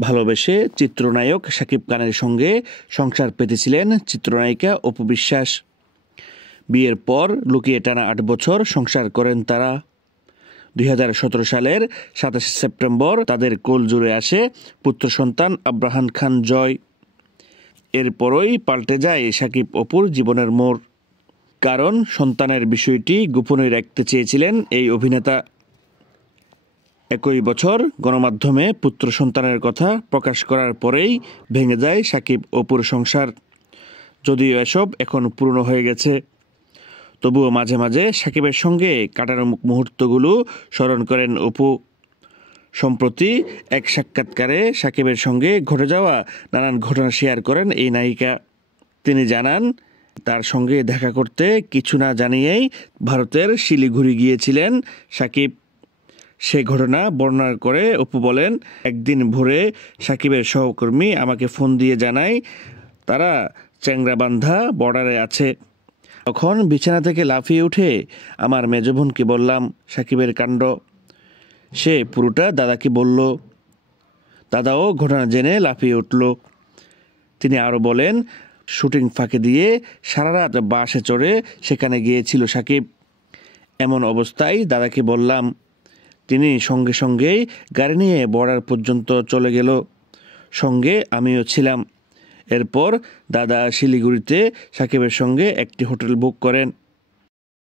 ভালোবেসে চিত্রনায়ক শাকিব খানের সঙ্গে সংসার পেতেছিলেন চিত্রনায়িকা অপু বিশ্বাস। বিয়ের পর লুকিয়ে টানা 8 বছর সংসার করেন তারা। 2017 সালের 27 সেপ্টেম্বর তাদের কোল জুড়ে আসে পুত্র সন্তান আব্রাহাম খান জয়। এরপরই পাল্টে যায় শাকিব অপুর জীবনের মোড়। কারণ সন্তানের বিষয়টি গোপনে রাখতে চেয়েছিলেন এই অভিনেতা। একই বছর গণমাধ্যমে পুত্র সন্তানের কথা প্রকাশ করার পরেই ভেঙে যায় শাকিব অপুর সংসার। যদিও এসব এখন পুরনো হয়ে গেছে, তবুও মাঝে মাঝে শাকিবের সঙ্গে কাটানো মুহূর্তগুলো স্মরণ করেন অপু। সম্প্রতি এক সাক্ষাৎকারে শাকিবের সঙ্গে ঘটে যাওয়া নানান ঘটনা শেয়ার করেন এই নায়িকা। তিনি জানান, তার সঙ্গে দেখা করতে কিছু না জানিয়েই ভারতের শিলিগুড়ি গিয়েছিলেন শাকিব। সে ঘটনা বর্ণনা করে অপু বলেন, একদিন ভোরে শাকিবের সহকর্মী আমাকে ফোন দিয়ে জানায় তারা চ্যাংরাবান্ধা বর্ডারে আছে। তখন বিছানা থেকে লাফিয়ে উঠে আমার মেজ বোনকে বললাম শাকিবের কাণ্ড। সে পুরোটা দাদাকে বলল। দাদাও ঘটনা জেনে লাফিয়ে উঠল। তিনি আরও বলেন, শুটিং ফাঁকে দিয়ে সারা রাত বাসে চড়ে সেখানে গিয়েছিল শাকিব। এমন অবস্থায় দাদাকে বললাম। তিনি সঙ্গে সঙ্গেই গাড়ি নিয়ে বর্ডার পর্যন্ত চলে গেল। সঙ্গে আমিও ছিলাম। এরপর দাদা শিলিগুড়িতে শাকিবের সঙ্গে একটি হোটেল বুক করেন।